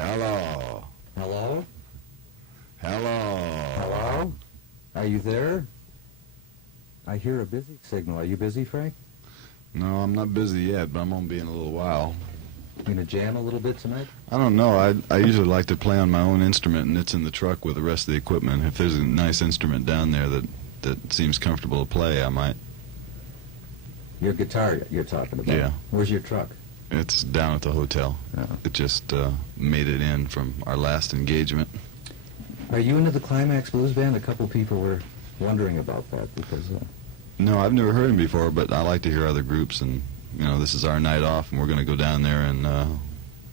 Hello. Hello? Hello. Hello? Are you there? I hear a busy signal. Are you busy, Frank? No, I'm not busy yet, but I'm going to be in a little while. You gonna jam a little bit tonight? I don't know. I usually like to play on my own instrument, and it's in the truck with the rest of the equipment. If there's a nice instrument down there that seems comfortable to play, I might. Your guitar you're talking about? Yeah. Where's your truck? It's down at the hotel. Oh. It just made it in from our last engagement. Are you into the Climax Blues Band? A couple people were wondering about that because... No, I've never heard him before, but I like to hear other groups, and this is our night off, and we're going to go down there and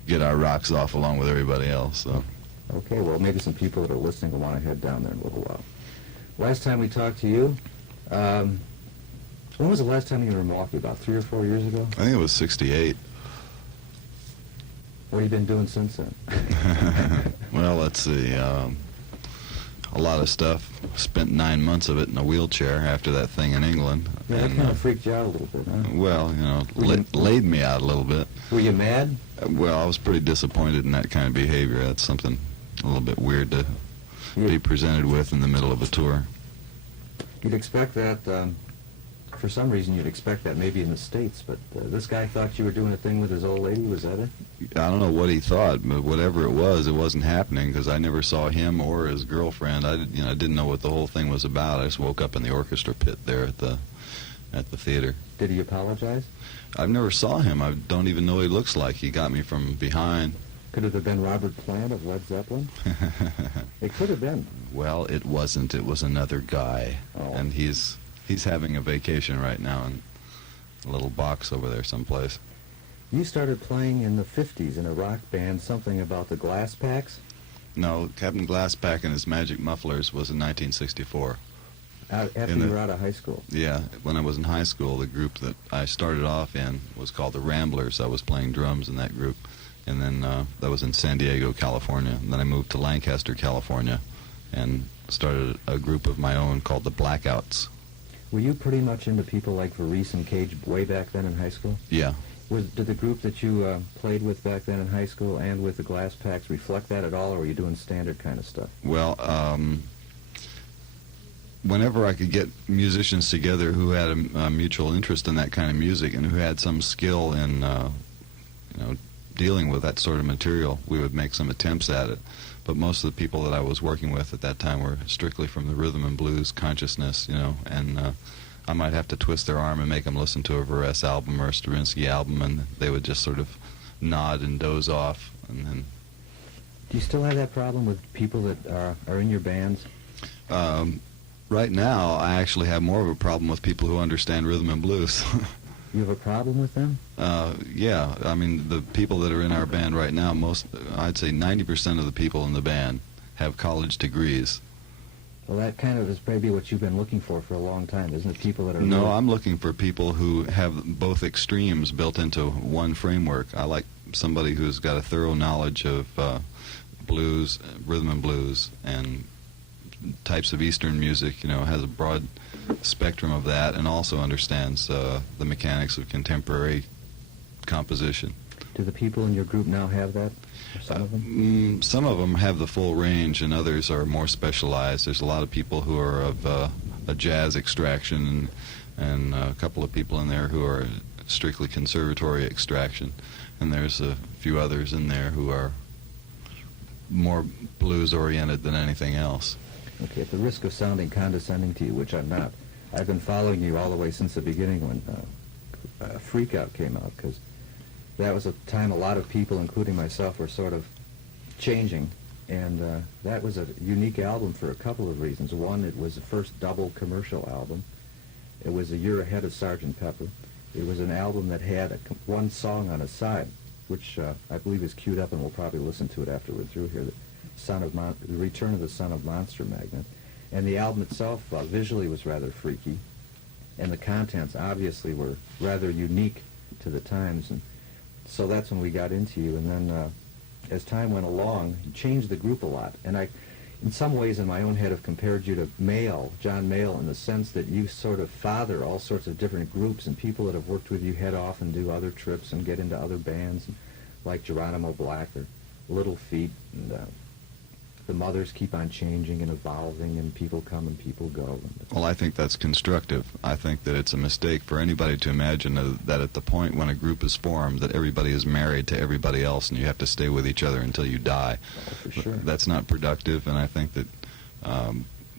get our rocks off along with everybody else. So. Okay, well, maybe some people that are listening will want to head down there in a little while. Last time we talked to you, when was the last time you were in Milwaukee? About 3 or 4 years ago? I think it was 68. What have you been doing since then? Well, let's see. A lot of stuff. Spent 9 months of it in a wheelchair after that thing in England. Yeah, that kind of freaked you out a little bit, huh? Well, laid me out a little bit. Were you mad? Well, I was pretty disappointed in that kind of behavior. That's something a little bit weird to be presented with in the middle of a tour. You'd expect that, for some reason you'd expect that maybe in the States, but this guy thought you were doing a thing with his old lady, was that it? I don't know what he thought, but whatever it wasn't happening because I never saw him or his girlfriend. I didn't know what the whole thing was about. I just woke up in the orchestra pit there at the theater. Did he apologize? I've never saw him. I don't even know what he looks like. He got me from behind. Could it have been Robert Plant of Led Zeppelin? It could have been. Well, it wasn't. It was another guy. Oh. And he's having a vacation right now in a little box over there someplace. You started playing in the 50s in a rock band, something about the Glass Packs? No, Captain Glasspack and his Magic Mufflers was in 1964. After you were out of high school? Yeah, when I was in high school, the group that I started off in was called the Ramblers. I was playing drums in that group. And then that was in San Diego, California. And then I moved to Lancaster, California, and started a group of my own called the Blackouts. Were you pretty much into people like Varese and Cage way back then in high school? Yeah. Did the group that you played with back then in high school and with the Glass Packs reflect that at all, or were you doing standard kind of stuff? Well, whenever I could get musicians together who had a mutual interest in that kind of music and who had some skill in, dealing with that sort of material, we would make some attempts at it. But most of the people that I was working with at that time were strictly from the rhythm and blues consciousness, and I might have to twist their arm and make them listen to a Varese album or a Stravinsky album, and they would just sort of nod and doze off. And then, do you still have that problem with people that are in your bands? Right now, I actually have more of a problem with people who understand rhythm and blues. You have a problem with them? Yeah. I mean, the people that are in our band right now, I'd say 90% of the people in the band have college degrees. Well, that kind of is maybe what you've been looking for a long time, isn't it? People that are... No, I'm looking for people who have both extremes built into one framework. I like somebody who's got a thorough knowledge of blues, rhythm and blues, and types of Eastern music, has a broad spectrum of that, and also understands the mechanics of contemporary composition. Do the people in your group now have that? Some of them? Some of them have the full range, and others are more specialized. There's a lot of people who are of a jazz extraction, and a couple of people in there who are strictly conservatory extraction, and there's a few others in there who are more blues-oriented than anything else. Okay, at the risk of sounding condescending to you, which I'm not, I've been following you all the way since the beginning when Freak Out came out, because that was a time a lot of people, including myself, were sort of changing, and that was a unique album for a couple of reasons. One, it was the first double commercial album. It was a year ahead of Sgt. Pepper. It was an album that had one song on a side, which I believe is queued up, and we'll probably listen to it after we're through here. The Return of the Son of Monster Magnet. And the album itself visually was rather freaky, and the contents obviously were rather unique to the times, and so that's when we got into you. And then as time went along, you changed the group a lot, and I, in some ways in my own head, have compared you to Mayall, John Mayall, in the sense that you sort of father all sorts of different groups, and people that have worked with you head off and do other trips and get into other bands, like Geronimo Black or Little Feat, and the Mothers keep on changing and evolving, and people come and people go. Well, I think that's constructive. I think that it's a mistake for anybody to imagine that at the point when a group is formed, that everybody is married to everybody else and you have to stay with each other until you die. Oh, for sure. That's not productive, and I think that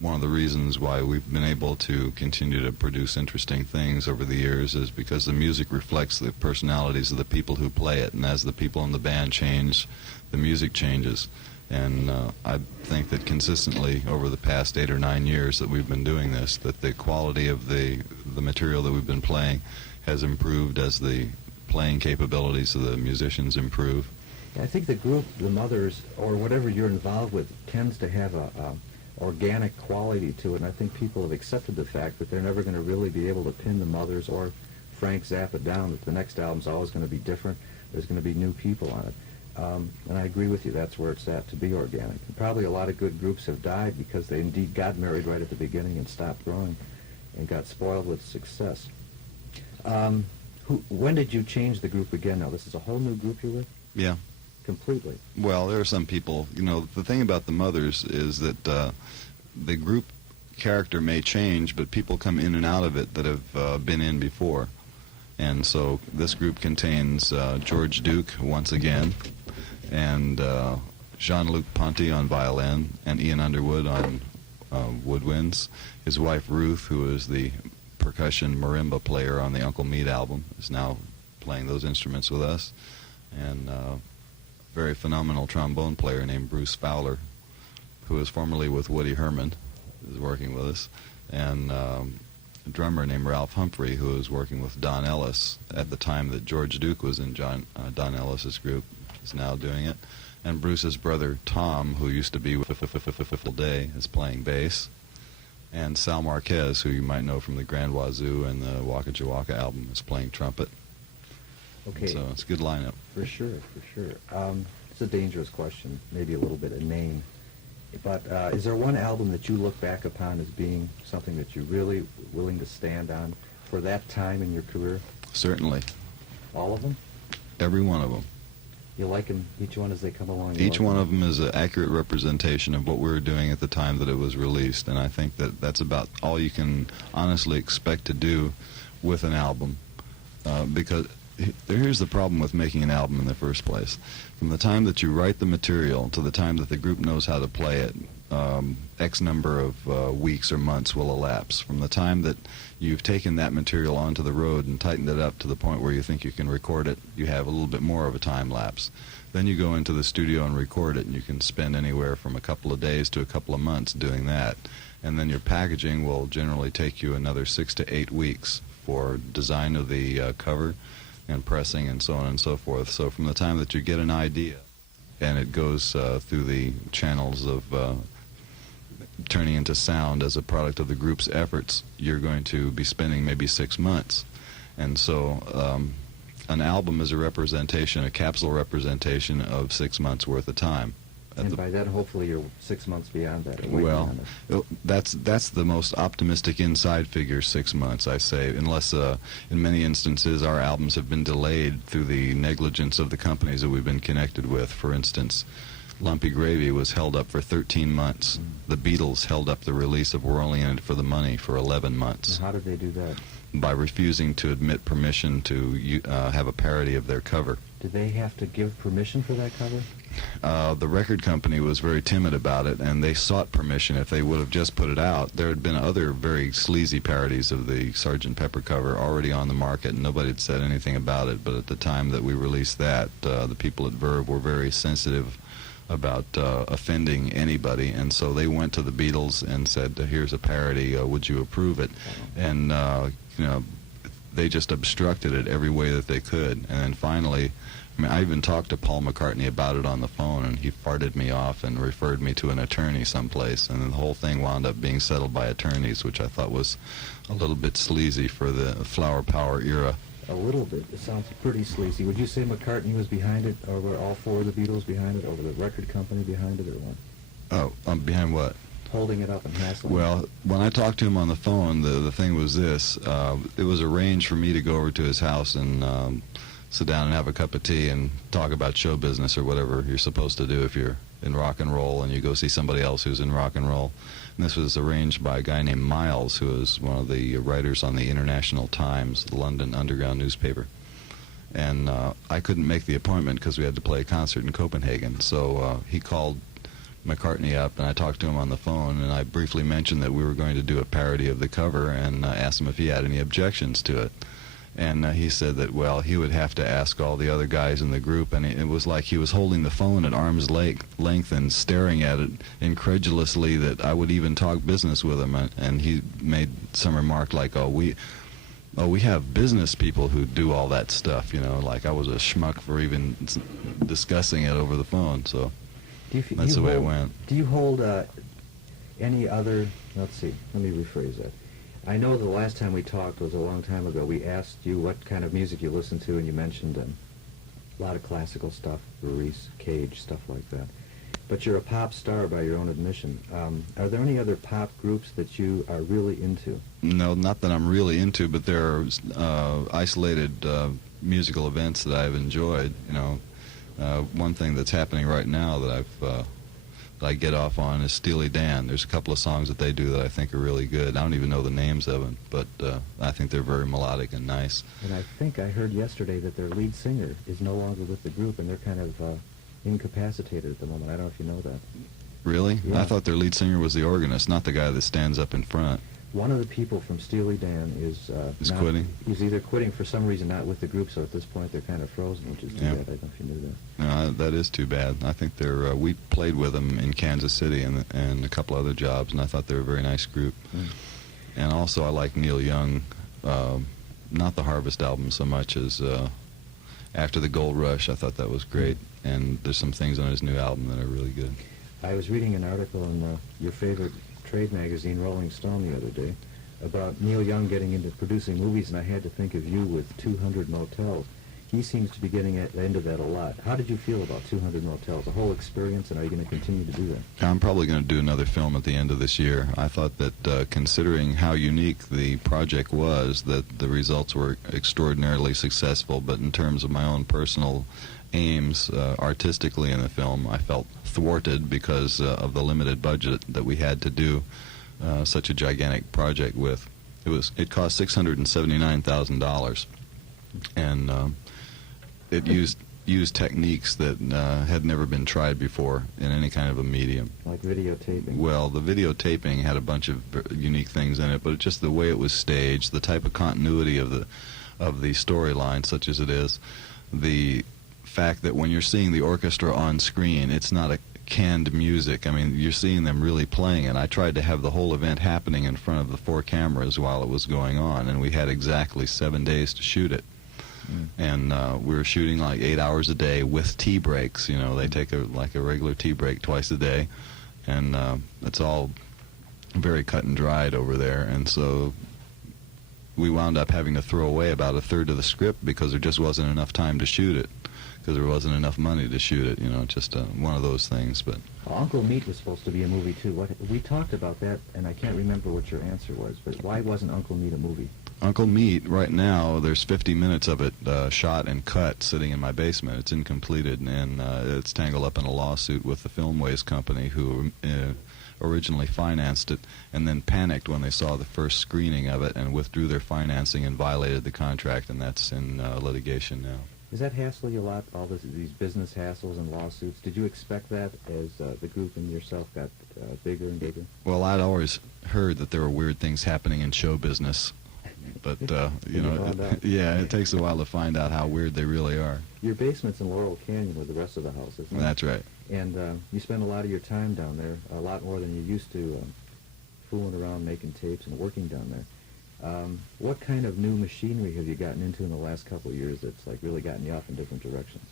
one of the reasons why we've been able to continue to produce interesting things over the years is because the music reflects the personalities of the people who play it, and as the people in the band change, the music changes. And I think that consistently over the past 8 or 9 years that we've been doing this, that the quality of the material that we've been playing has improved as the playing capabilities of the musicians improve. I think the group, the Mothers, or whatever you're involved with, tends to have a organic quality to it, and I think people have accepted the fact that they're never going to really be able to pin the Mothers or Frank Zappa down, that the next album's always going to be different, there's going to be new people on it. And I agree with you, that's where it's at, to be organic. And probably a lot of good groups have died because they indeed got married right at the beginning and stopped growing and got spoiled with success. When did you change the group again now? This is a whole new group you're with? Yeah. Completely. Well, there are some people, the thing about the Mothers is that the group character may change, but people come in and out of it that have been in before. And so this group contains George Duke once again, and Jean-Luc Ponty on violin, and Ian Underwood on woodwinds. His wife Ruth, who is the percussion marimba player on the Uncle Meat album, is now playing those instruments with us. And a very phenomenal trombone player named Bruce Fowler, who was formerly with Woody Herman, is working with us. And a drummer named Ralph Humphrey, who was working with Don Ellis at the time that George Duke was in Don Ellis's group, is now doing it. And Bruce's brother Tom, who used to be with Full Day, is playing bass. And Sal Marquez, who you might know from the Grand Wazoo and the Waka Jawaka album, is playing trumpet. Okay. So it's a good lineup. For sure, for sure. It's a dangerous question, maybe a little bit of name. But is there one album that you look back upon as being something that you're really willing to stand on for that time in your career? Certainly. All of them? Every one of them. You like them, each one as they come along? Each one of them is an accurate representation of what we were doing at the time that it was released, and I think that that's about all you can honestly expect to do with an album, because here's the problem with making an album in the first place. From the time that you write the material to the time that the group knows how to play it, X number of weeks or months will elapse. From the time that you've taken that material onto the road and tightened it up to the point where you think you can record it, you have a little bit more of a time lapse. Then you go into the studio and record it, and you can spend anywhere from a couple of days to a couple of months doing that. And then your packaging will generally take you another 6 to 8 weeks for design of the cover and pressing and so on and so forth. So from the time that you get an idea and it goes through the channels of turning into sound as a product of the group's efforts, you're going to be spending maybe 6 months. And so an album is a representation, a capsule representation of 6 months worth of time. And by then, hopefully, you're 6 months beyond that. Or way Well, beyond it. that's the most optimistic inside figure, 6 months, I say, unless in many instances our albums have been delayed through the negligence of the companies that we've been connected with. For instance, Lumpy Gravy was held up for 13 months. The Beatles held up the release of We're Only In It For The Money for 11 months. Now, how did they do that? By refusing to admit permission to have a parody of their cover. Did they have to give permission for that cover? The record company was very timid about it, and they sought permission. If they would have just put it out, there had been other very sleazy parodies of the Sgt. Pepper cover already on the market, and nobody had said anything about it. But at the time that we released that, the people at Verve were very sensitive about offending anybody, and so they went to the Beatles and said, here's a parody, would you approve it? And they just obstructed it every way that they could. And then finally, I even talked to Paul McCartney about it on the phone, and he farted me off and referred me to an attorney someplace, and then the whole thing wound up being settled by attorneys, which I thought was a little bit sleazy for the Flower Power era. A little bit. It sounds pretty sleazy. Would you say McCartney was behind it, or were all four of the Beatles behind it, or were the record company behind it, or what? Oh, behind what? Holding it up and hassling? Well, when I talked to him on the phone, the thing was this. It was arranged for me to go over to his house and sit down and have a cup of tea and talk about show business or whatever you're supposed to do if you're in rock and roll and you go see somebody else who's in rock and roll. And this was arranged by a guy named Miles, who is one of the writers on the International Times, the London underground newspaper. And I couldn't make the appointment because we had to play a concert in Copenhagen. So he called McCartney up, and I talked to him on the phone, and I briefly mentioned that we were going to do a parody of the cover, and asked him if he had any objections to it. And he said that, well, he would have to ask all the other guys in the group, and it was like he was holding the phone at arm's length and staring at it incredulously that I would even talk business with him. And he made some remark like, oh, we have business people who do all that stuff, you know, like I was a schmuck for even discussing it over the phone. So that's the way it went. Do you hold any other, let's see, let me rephrase that. I know the last time we talked was a long time ago. We asked you what kind of music you listen to, and you mentioned a lot of classical stuff, Maurice, Cage, stuff like that. But you're a pop star by your own admission. Are there any other pop groups that you are really into? No, not that I'm really into, but there are isolated musical events that I've enjoyed. You know, one thing that's happening right now that I get off on is Steely Dan. There's a couple of songs that they do that I think are really good. I don't even know the names of them, but I think they're very melodic and nice. And I think I heard yesterday that their lead singer is no longer with the group, and they're kind of incapacitated at the moment. I don't know if you know that. Really? Yeah. I thought their lead singer was the organist, not the guy that stands up in front. One of the people from Steely Dan is quitting? He's either quitting for some reason, not with the group, so at this point they're kind of frozen, which is too bad. I don't know if you knew that. No, that is too bad. I think they're. We played with them in Kansas City and a couple other jobs, and I thought they were a very nice group. And also, I like Neil Young. Not the Harvest album so much as After the Gold Rush. I thought that was great, and there's some things on his new album that are really good. I was reading an article in your favorite trade magazine, Rolling Stone, the other day, about Neil Young getting into producing movies, and I had to think of you with 200 Motels. He seems to be getting into that a lot. How did you feel about 200 Motels, the whole experience, and are you going to continue to do that? I'm probably going to do another film at the end of this year. I thought that considering how unique the project was, that the results were extraordinarily successful, but in terms of my own personal aims artistically in the film, I felt thwarted because of the limited budget that we had to do such a gigantic project with. It cost $679,000, and it used techniques that had never been tried before in any kind of a medium. Like videotaping? Well, the videotaping had a bunch of unique things in it, but just the way it was staged, the type of continuity of the storyline, such as it is, the fact that when you're seeing the orchestra on screen, it's not a canned music. I mean, you're seeing them really playing, and I tried to have the whole event happening in front of the 4 cameras while it was going on, and we had exactly 7 days to shoot it. And we were shooting like 8 hours a day with tea breaks. You know, they take a regular tea break twice a day, and it's all very cut and dried over there. And so we wound up having to throw away about a third of the script because there just wasn't enough time to shoot it, because there wasn't enough money to shoot it. You know, just one of those things. But Uncle Meat was supposed to be a movie too. We talked about that, and I can't remember what your answer was. But why wasn't Uncle Meat a movie? Uncle Meat, right now, there's 50 minutes of it shot and cut sitting in my basement. It's incompleted, and it's tangled up in a lawsuit with the Filmways company, who originally financed it and then panicked when they saw the first screening of it and withdrew their financing and violated the contract, and that's in litigation now. Does that hassle you a lot, all these business hassles and lawsuits? Did you expect that as the group and yourself got bigger and bigger? Well, I'd always heard that there were weird things happening in show business. But, you know, it takes a while to find out how weird they really are. Your basement's in Laurel Canyon with the rest of the house, isn't it? That's right. And you spend a lot of your time down there, a lot more than you used to, fooling around making tapes and working down there. What kind of new machinery have you gotten into in the last couple of years that's like really gotten you off in different directions?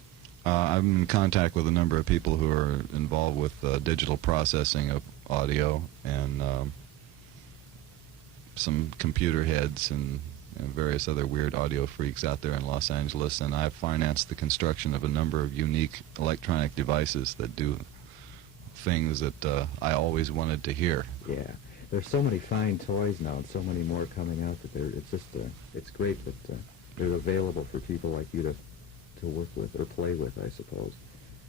I'm in contact with a number of people who are involved with digital processing of audio, and some computer heads and various other weird audio freaks out there in Los Angeles, and I've financed the construction of a number of unique electronic devices that do things that I always wanted to hear. Yeah, there's so many fine toys now, and so many more coming out that it's great that they're available for people like you to to work with or play with, I suppose.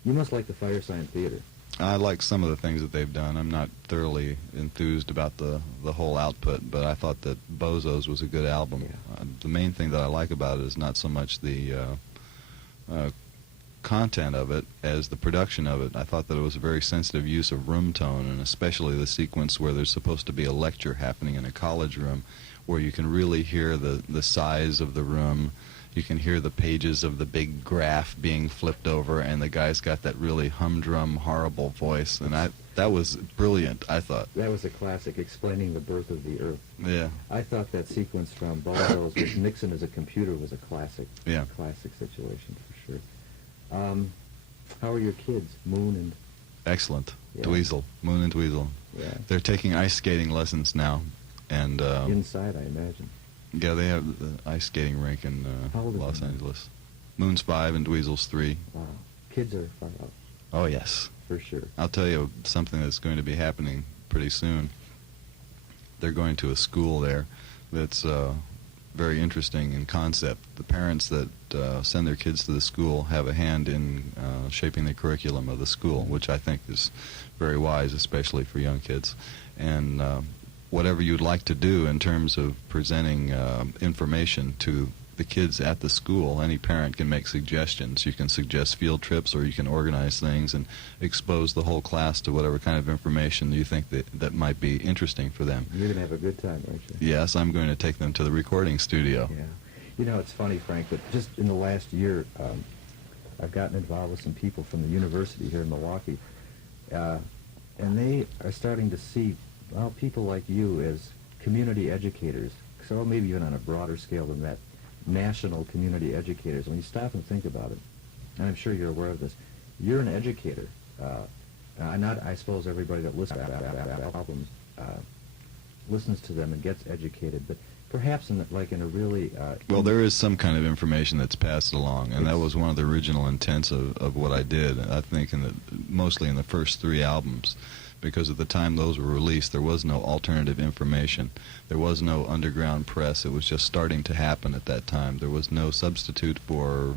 You must like the Firesign Theater. I like some of the things that they've done. I'm not thoroughly enthused about the whole output, but I thought that Bozos was a good album. Yeah. The main thing that I like about it is not so much the content of it as the production of it. I thought that it was a very sensitive use of room tone, and especially the sequence where there's supposed to be a lecture happening in a college room, where you can really hear the size of the room. You can hear the pages of the big graph being flipped over, and the guy's got that really humdrum, horrible voice, and that was brilliant, I thought. That was a classic, explaining the birth of the Earth. Yeah. I thought that sequence from Bozos with Nixon as a computer was a classic. Yeah. Classic situation for sure. How are your kids, Moon and? Excellent. Yeah. Dweezil, Moon and Dweezil. Yeah. They're taking ice skating lessons now, and Inside, I imagine. yeah, they have the ice skating rink in How old is Los Moon? Angeles. Moon's 5 and Dweezil's 3. Wow. Kids are far out, Oh yes. for sure. I'll tell you something that's going to be happening pretty soon. They're going to a school there that's very interesting in concept. The parents that send their kids to the school have a hand in shaping the curriculum of the school, which I think is very wise, especially for young kids. And whatever you'd like to do in terms of presenting information to the kids at the school, any parent can make suggestions. You can suggest field trips, or you can organize things and expose the whole class to whatever kind of information you think that might be interesting for them. You're going to have a good time, aren't you? Yes, I'm going to take them to the recording studio. Yeah. You know, it's funny, Frank, but just in the last year, I've gotten involved with some people from the university here in Milwaukee, and they are starting to see, well, people like you as community educators, so maybe even on a broader scale than that, national community educators. When you stop and think about it, and I'm sure you're aware of this, you're an educator. I suppose everybody that listens to albums listens to them and gets educated, but perhaps in a really... Well, there is some kind of information that's passed along, and that was one of the original intents of what I did. I think mostly in the first 3 albums, because at the time those were released, there was no alternative information. There was no underground press. It was just starting to happen at that time. There was no substitute for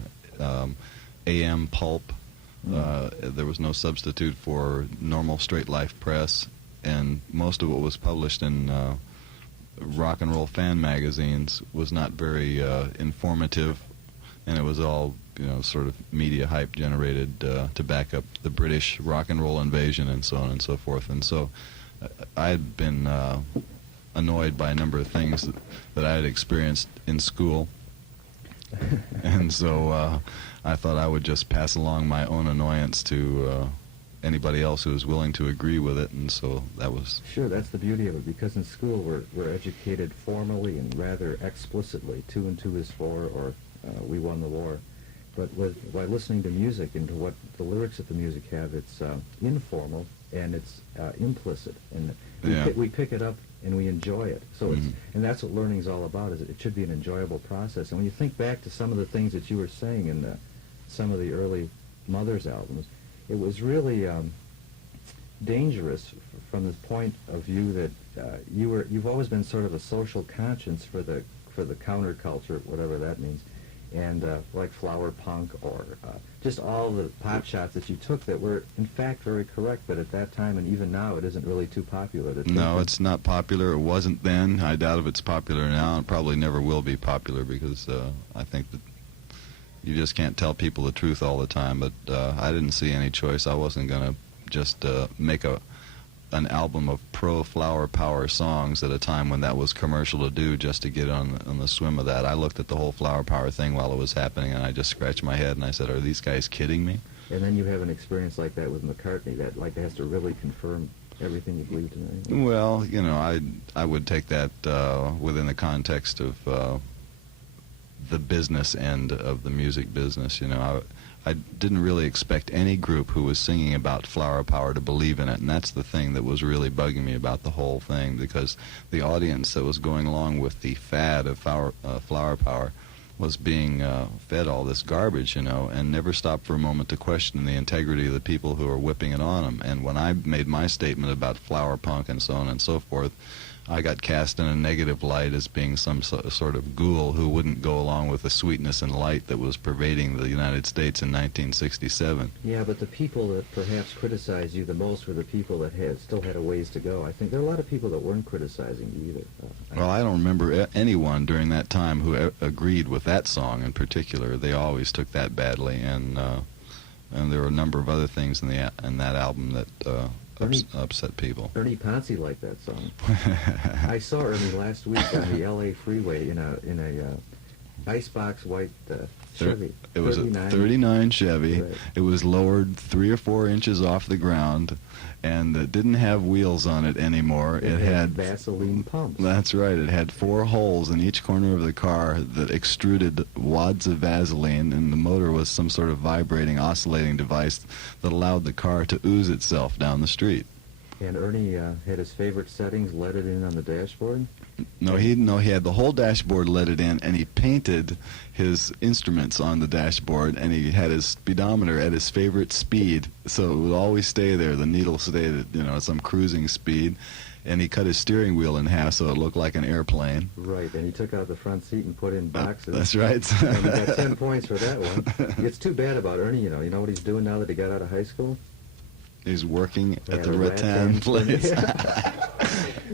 AM pulp. There was no substitute for normal straight life press, and most of what was published in rock and roll fan magazines was not very informative, and it was all sort of media hype generated to back up the British rock and roll invasion and so on and so forth. And so I had been annoyed by a number of things that I had experienced in school, and so I thought I would just pass along my own annoyance to anybody else who was willing to agree with it, and so that was... Sure, that's the beauty of it, because in school we're educated formally and rather explicitly. 2 and 2 is 4, or we won the war. But by listening to music and to what the lyrics of the music have, it's informal and it's implicit, and we pick it up and we enjoy it. So and that's what learning is all about. Is it should be an enjoyable process. And when you think back to some of the things that you were saying in some of the early Mothers albums, it was really dangerous from the point of view that you've always been sort of a social conscience for the counterculture, whatever that means. And like flower punk, or just all the pot shots that you took that were in fact very correct, but at that time and even now it isn't really too popular. No, it's not popular. It wasn't then. I doubt if it's popular now. It probably never will be popular, because I think that you just can't tell people the truth all the time. But I didn't see any choice. I wasn't going to just make an album of pro-flower power songs at a time when that was commercial to do, just to get on the swim of that. I looked at the whole flower power thing while it was happening, and I just scratched my head and I said, are these guys kidding me? And then you have an experience like that with McCartney that has to really confirm everything you believed in. Anyway. Well, I would take that within the context of the business end of the music business. I didn't really expect any group who was singing about flower power to believe in it, and that's the thing that was really bugging me about the whole thing, because the audience that was going along with the fad of flower power was being fed all this garbage, and never stopped for a moment to question the integrity of the people who were whipping it on them. And when I made my statement about flower punk and so on and so forth, I got cast in a negative light as being some sort of ghoul who wouldn't go along with the sweetness and light that was pervading the United States in 1967. Yeah, but the people that perhaps criticized you the most were the people that still had a ways to go. I think there are a lot of people that weren't criticizing you either. Well, I don't remember anyone during that time who agreed with that song in particular. They always took that badly, and there were a number of other things in that album that upset people. Ernie Ponce liked that song. I saw Ernie last week on the L.A. freeway in a icebox white Chevy. It was a 39 Chevy. Right. It was lowered 3 or 4 inches off the ground, and it didn't have wheels on it anymore. It had Vaseline pumps. That's right. It had 4 holes in each corner of the car that extruded wads of Vaseline, and the motor was some sort of vibrating, oscillating device that allowed the car to ooze itself down the street. And Ernie had his favorite settings leaded in on the dashboard? No, he had the whole dashboard leaded in, and he painted his instruments on the dashboard, and he had his speedometer at his favorite speed, so it would always stay there. The needle stayed at some cruising speed, and he cut his steering wheel in half so it looked like an airplane. Right, and he took out the front seat and put in boxes. That's right. And he got 10 points for that one. It's too bad about Ernie, you know what he's doing now that he got out of high school? He's working at the rattan place.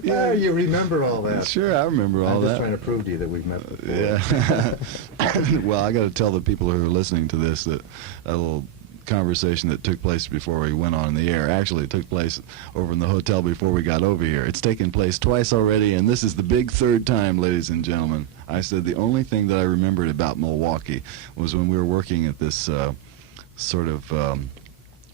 Yeah, you remember all that. Sure, I remember all that. I'm just trying to prove to you that we've met before. Yeah. Well, I got to tell the people who are listening to this that a little conversation that took place before we went on the air actually took place over in the hotel before we got over here. It's taken place twice already, and this is the big 3rd time, ladies and gentlemen. I said the only thing that I remembered about Milwaukee was when we were working at this sort of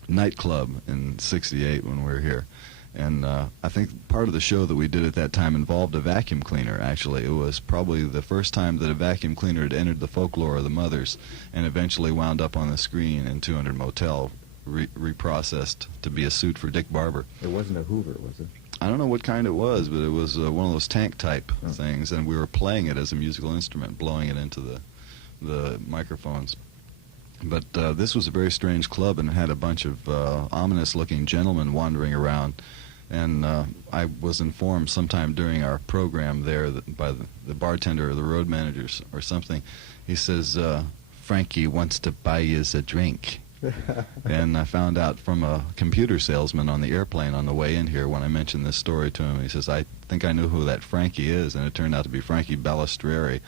nightclub in '68 when we were here. And I think part of the show that we did at that time involved a vacuum cleaner, actually. It was probably the first time that a vacuum cleaner had entered the folklore of the Mothers and eventually wound up on the screen in 200 Motel, reprocessed to be a suit for Dick Barber. It wasn't a Hoover, was it? I don't know what kind it was, but it was one of those tank-type things, and we were playing it as a musical instrument, blowing it into the microphones. But this was a very strange club, and it had a bunch of ominous-looking gentlemen wandering around. And I was informed sometime during our program there that by the bartender or the road managers or something. He says, Frankie wants to buy yous a drink. And I found out from a computer salesman on the airplane on the way in here when I mentioned this story to him. He says, I think I know who that Frankie is. And it turned out to be Frankie Balistreri,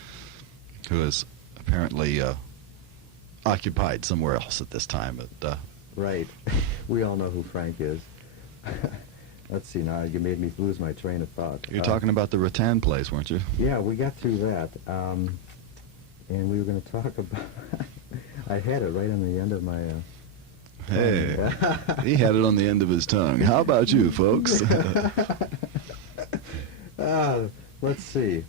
who is apparently occupied somewhere else at this time. But, right. We all know who Frank is. Let's see, now you made me lose my train of thought. You're talking about the rattan place, weren't you? Yeah, we got through that. And we were going to talk about... I had it right on the end of my... Hey, he had it on the end of his tongue. How about you, folks? Let's see.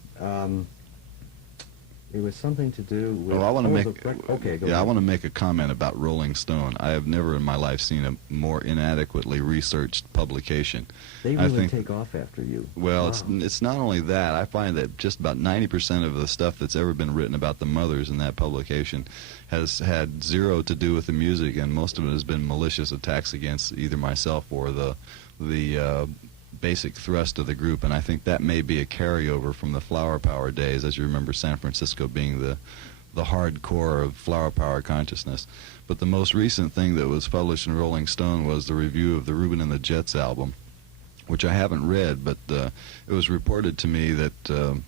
It was something to do with... Oh, I want to make... Okay, go Yeah, ahead. I want to make a comment about Rolling Stone. I have never in my life seen a more inadequately researched publication. They really take off after you. Well, Wow. it's not only that. I find that just about 90% of the stuff that's ever been written about the Mothers in that publication has had zero to do with the music, and most of it has been malicious attacks against either myself or the basic thrust of the group, and I think that may be a carryover from the Flower Power days. As you remember, San Francisco being the hardcore of Flower Power consciousness. But the most recent thing that was published in Rolling Stone was the review of the Reuben and the Jets album, which I haven't read, but it was reported to me that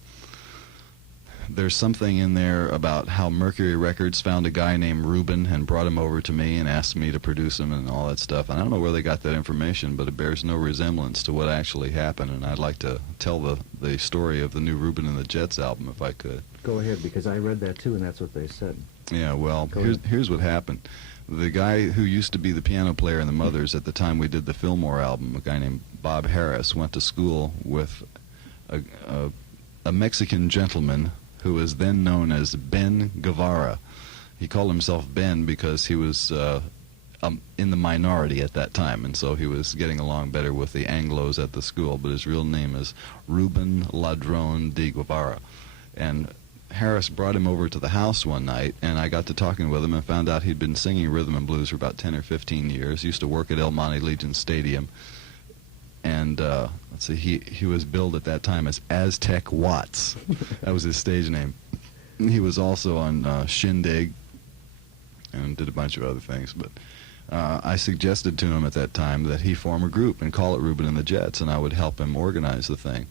there's something in there about how Mercury Records found a guy named Reuben and brought him over to me and asked me to produce him and all that stuff. And I don't know where they got that information, but it bears no resemblance to what actually happened. And I'd like to tell the story of the new Reuben and the Jets album if I could. Go ahead, because I read that too, and that's what they said. Yeah, well, Go ahead. here's what happened. The guy who used to be the piano player in the Mothers at the time we did the Fillmore album, a guy named Bob Harris, went to school with a Mexican gentleman who was then known as Ben Guevara. He called himself Ben because he was in the minority at that time, and so he was getting along better with the Anglos at the school, but his real name is Ruben Ladron de Guevara. And Harris brought him over to the house one night, and I got to talking with him and found out he'd been singing rhythm and blues for about 10 or 15 years. He used to work at El Monte Legion Stadium, And let's see, he was billed at that time as Aztec Watts. That was his stage name. He was also on Shindig and did a bunch of other things. But I suggested to him at that time that he form a group and call it Reuben and the Jets, and I would help him organize the thing.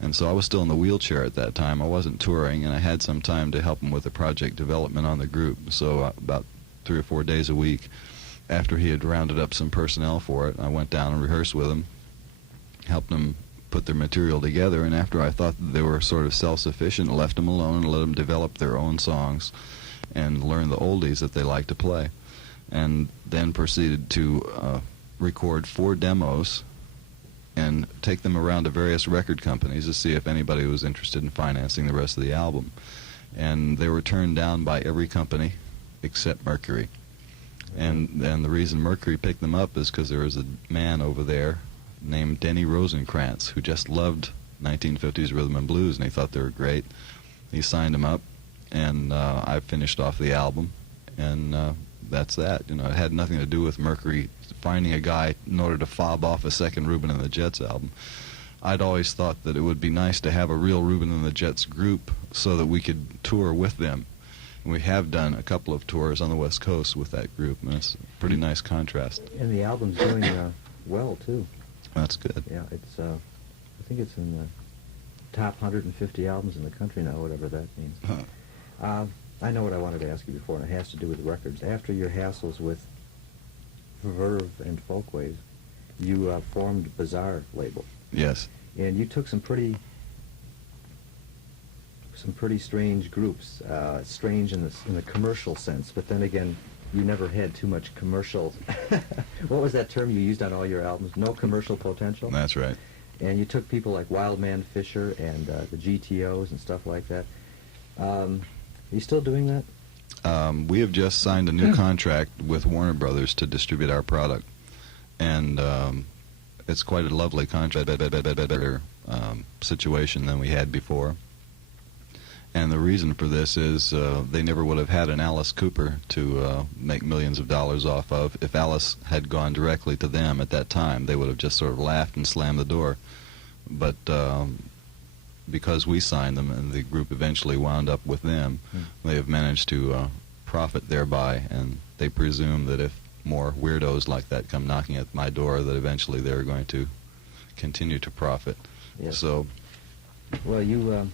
And so I was still in the wheelchair at that time. I wasn't touring, and I had some time to help him with the project development on the group. So about 3 or 4 days a week, after he had rounded up some personnel for it, I went down and rehearsed with him, helped them put their material together, and after I thought that they were sort of self-sufficient, left them alone and let them develop their own songs and learn the oldies that they like to play. And then proceeded to record 4 demos and take them around to various record companies to see if anybody was interested in financing the rest of the album. And they were turned down by every company except Mercury. And the reason Mercury picked them up is because there was a man over there named Denny Rosenkrantz who just loved 1950s rhythm and blues, and he thought they were great. He signed them up, and I finished off the album, and that's that. You know, it had nothing to do with Mercury finding a guy in order to fob off a second Reuben and the Jets album. I'd always thought that it would be nice to have a real Reuben and the Jets group so that we could tour with them. And we have done a couple of tours on the West Coast with that group, and it's a pretty nice contrast. And the album's doing well, too. That's good. Yeah, it's, I think it's in the top 150 albums in the country now, whatever that means. Huh. I know what I wanted to ask you before, and it has to do with records. After your hassles with Verve and Folkways, you formed Bizarre label. Yes. And you took some pretty strange groups, strange in the commercial sense, but then again, you never had too much commercial. What was that term you used on all your albums? No commercial potential? That's right. And you took people like Wildman Fisher and the GTOs and stuff like that. Are you still doing that? We have just signed a new contract with Warner Brothers to distribute our product, and it's quite a lovely contract, better situation than we had before. And the reason for this is they never would have had an Alice Cooper to make millions of dollars off of. If Alice had gone directly to them at that time, they would have just sort of laughed and slammed the door. But because we signed them and the group eventually wound up with them, they have managed to profit thereby, and they presume that if more weirdos like that come knocking at my door, that eventually they're going to continue to profit. Yes. So, well, you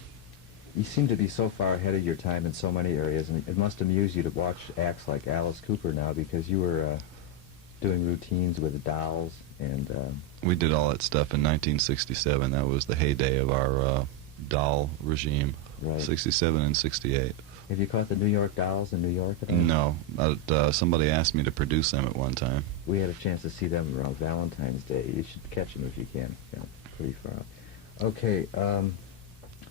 seem to be so far ahead of your time in so many areas, and it must amuse you to watch acts like Alice Cooper now, because you were doing routines with the Dolls, and we did all that stuff in 1967. That was the heyday of our doll regime. Right. 67 and 68. Have you caught the New York Dolls in New York at all? No. Somebody asked me to produce them at one time. We had a chance to see them around Valentine's Day. You should catch them if you can. Yeah, pretty far out. Okay,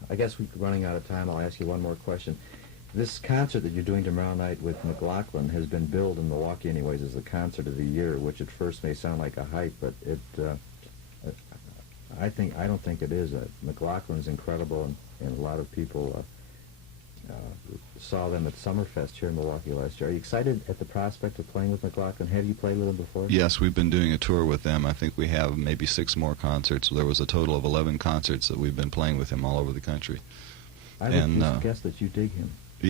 I guess we're running out of time. I'll ask you one more question. This concert that you're doing tomorrow night with McLaughlin has been billed in Milwaukee anyways as the concert of the year, which at first may sound like a hype, but I don't think it is. McLaughlin's incredible, and a lot of people saw them at Summerfest here in Milwaukee last year. Are you excited at the prospect of playing with McLaughlin? Have you played with him before? Yes, we've been doing a tour with them. I think we have maybe 6 more concerts. There was a total of 11 concerts that we've been playing with him all over the country. I would guess that you dig him.